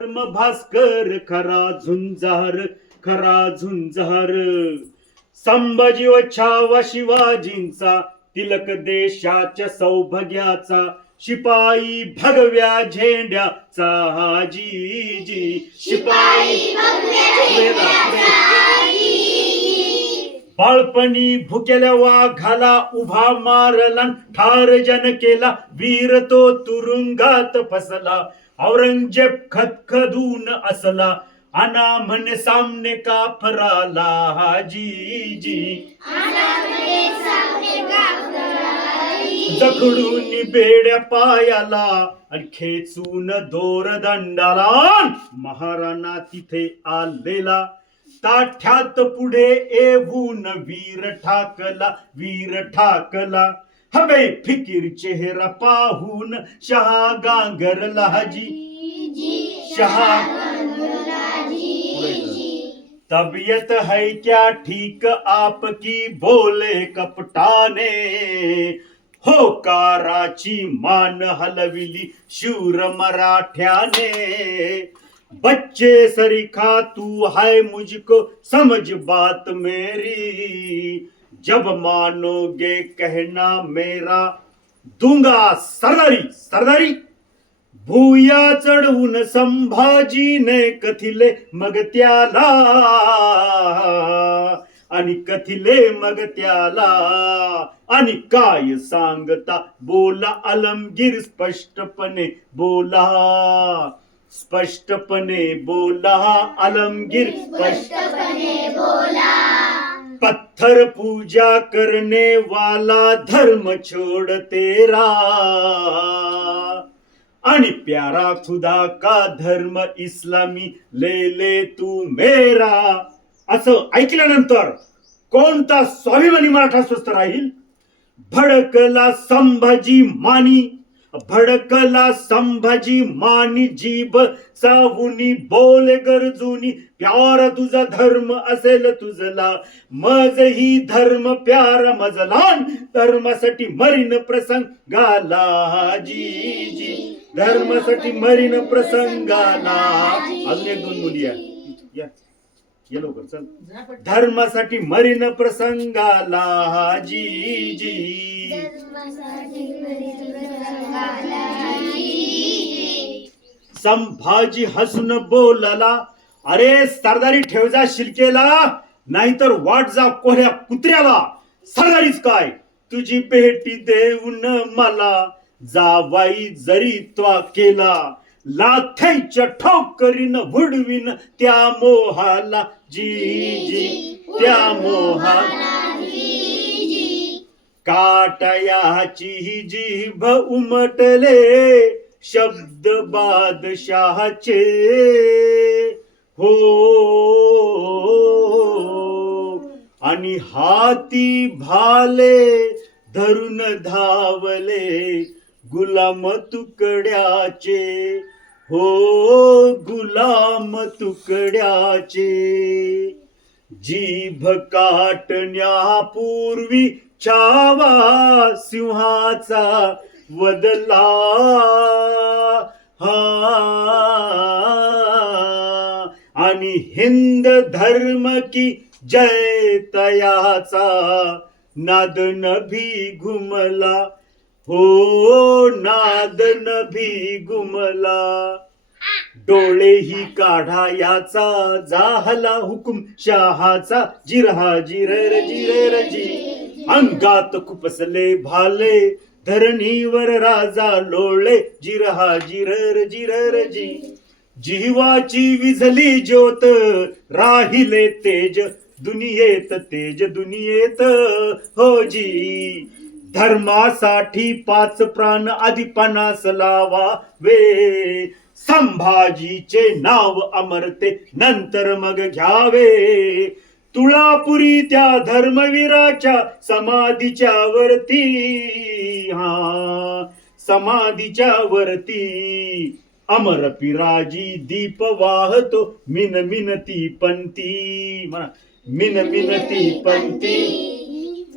धर्म भास्कर खरा झुंजार खरा झुंजार संभाजी व छावा शिवाजींचा तिलक देशाच्या सौभाग्याचा शिपाई भगव्या झेंड्याचा हाजी जी शिपाई. बाळपणी भुकेल्या वाघाला उभा मारला ठार जन केला वीर तो तुरुंगात फसला. औरंगजेब खदखदून असला अना म्हणे सामने का फराला हाजी जी? जखडून बेड्या पायाला आणि खेचून दोर दंडाला महाराणा तिथे आलेला. ताठ्यात पुढे येऊन वीर ठाकला वीर ठाकला. हवे फिकीर चेहरा पाहून शहा गांगरला जी शहा तबियत है क्या ठीक? आपकी बोले कपटाने. हो काराची मान हलविली शूर मराठ्याने. बच्चे सरीखा तू है मुझको समझ बात मेरी। जब मानोगे कहना मेरा दूंगा सरदारी सरदारी। भूया चढवून संभाजीने कथिले मग त्याला। आणि कथिले मग त्याला। आणि काय सांगता बोला अलमगीर स्पष्टपणे बोला। स्पष्टपणे बोला अलमगीर स्पष्ट पत्थर पूजा करने वाला धर्म छोड़ तेरा आणि प्यारा खुदा का धर्म इस्लामी ले ले तू मेरा. असं ऐकल्यानंतर कोणता स्वाभिमानी मराठा स्वस्त राहील? भडकला संभाजी मानी भडकला संभाजी मानी जीभ सावुनी बोल गरजुनी प्यार तुझा धर्म असेल तुझला मज ही धर्म प्यार मजलान. धर्मासाठी मरीन प्रसंगाला जी जी धर्मासाठी मरीन प्रसंगाला अजून एक दोन मुली आहे या ये लवकर चल. धर्मासाठी मरीन प्रसंगाला जी जी संभाजी हसून बोलला अरे सरदारी ठेव जा शिलकेला नाहीतर वाट जा कोऱ्या कुत्र्याला. सरदारीच काय? तुझी भेटी देऊन मला जावाई जरी त्वा केला लाथाईच्या ठोकरीन भुडवीन त्या मोहाला जी जी त्या मोहाला काटयाची जीभ उमटले शब्द बादशाहचे. हो. आणि हाती भाले धरून धावले गुलाम तुकड्याचे हो गुलाम तुकड्याचे जीभ काटण्यापूर्वी छावा सिंहाचा वदला. हा. आणि हिंद धर्म की जय तयाचा नाद नभी घुमला. हो नाद नभी घुमला. डोळेही काढा याचा जाहला हुकुम शहाचा. जिरहा जिरर जिरर जी अंगात खुपसले भाले धरणीवर राजा लोळे जिरहा जिरर जिरर जी. जिवाची विझली ज्योत राहिले तेज. दुनियेत तेज दुनियेत हो जी. धर्मासाठी पाच प्राण आदिपणास लावा वे. संभाजीचे नाव अमरते नंतर मग घ्यावे. तुळापुरी त्या धर्मवीराच्या समाधीच्या वरती. हा समाधीच्या वरती. अमर पिराजी दीप वाहतो मिन मिनती पंती. म्हणा मिन मिनती पंती.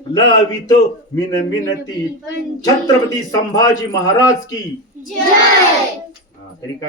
लावितो मिन मिनती छत्रपती संभाजी महाराज की. जय! तरी काय?